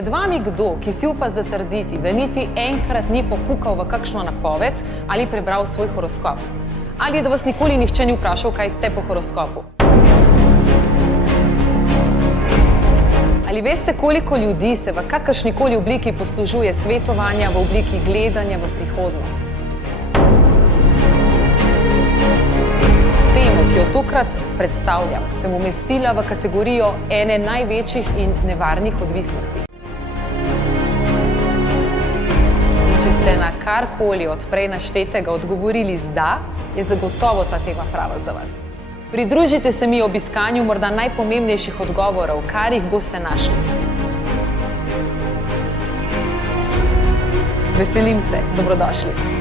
med vami kdo, ki si upa zatrditi, da niti enkrat ni pokukal v kakšno napoved ali prebral svoj horoskop? Ali da vas nikoli nihče ni vprašal, kaj ste po horoskopu? Ali veste, koliko ljudi se v kakršnikoli obliki poslužuje svetovanja v obliki gledanja v prihodnost? Temo, ki jo tokrat predstavljam, sem umestila v kategorijo ene največjih in nevarnih odvisnosti. Če ste na karkoli od prej naštetega odgovorili z da, je zagotovo ta tema prava za vas. Pridružite se mi ob iskanju morda najpomembnejših odgovorov, kar jih boste našli. Veselim se, dobrodošli.